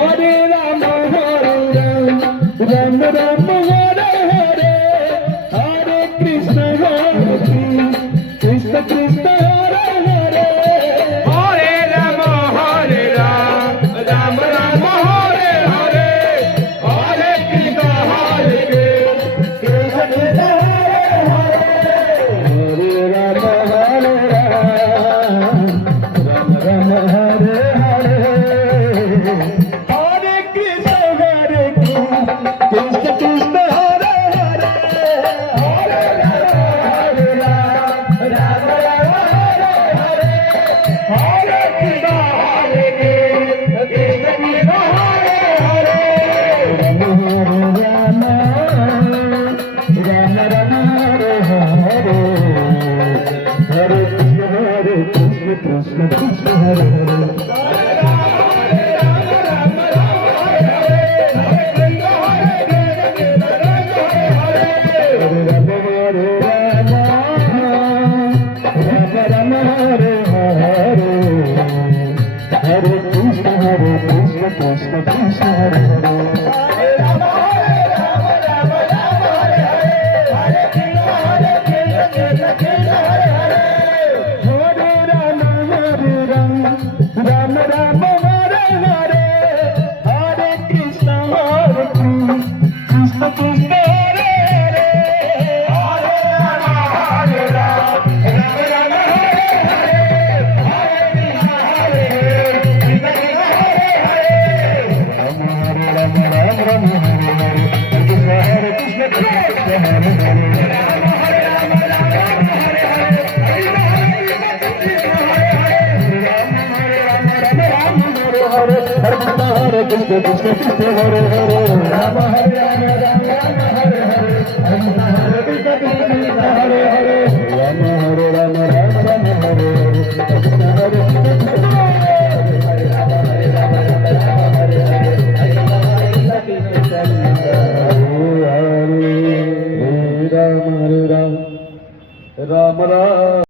Hare Ram Ram Ram Hare Hare, Hare Krishna Krishna Krishna Hare Hare, Hare Ram Ram Ram Hare Hare, Hare Krishna Krishna Krishna Hare Hare, Hare Ram Ram Hare Hare, Hare Krishna Krishna Krishna Hare Hare, Hare Ram Ram Hare Hare, Hare Krishna Krishna Krishna Hare Hare, Ram Ram Hare Hare, Hare Krishna Krishna Krishna Hare Hare, Hare Krishna Krishna Krishna Hare Hare, Ram Ram Hare Hare, Hare Krishna Krishna Krishna Hare Hare, Hare Ram Ram Hare Hare, Hare Krishna Krishna Hare Hare, Ram Ram Hare Hare, Hare Krishna Krishna Hare Hare, Hare Krishna Krishna Krishna Hare Hare, Ram Hare Ram Hare Hare, Hare Krishna Krishna Krishna Hare Hare, Ram Hare Ram Hare Hare, Krishna Hare Krishna Hare Ram Ram Ram Ram.